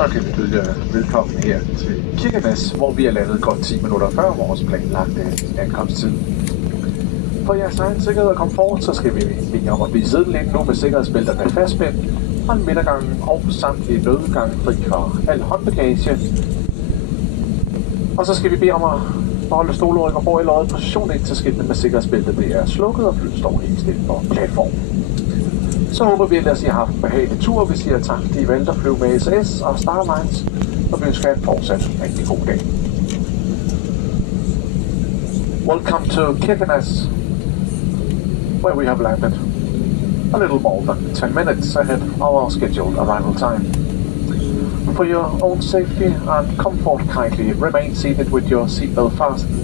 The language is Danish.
Så kan vi byde jer velkommen her til Kirkenes, hvor vi er landet godt 10 minutter før vores planlagte ankomsttid. For jeres egen sikkerhed og komfort, så skal vi bede om at blive siddende nu med sikkerhedsbælterne fastspændt, holde midtergangen og samtlige nødgange fri for al håndbagage. Og så skal vi bede om at beholde stolryg og bord i løjet position indtil skiltene med sikkerhedsbæltet det er slukket og flyet står helt stille på platformen. Så håber vi ellers, I har haft en behagelig tur. Vi siger tak, fordi I valgte at flyve med SAS og Star Alliance, og vi ønsker jer en fortsat rigtig god dag. Welcome to Kirkenes, where we have landed a little more than 10 minutes ahead of our scheduled arrival time. For your own safety and comfort, kindly remain seated with your seatbelt fastened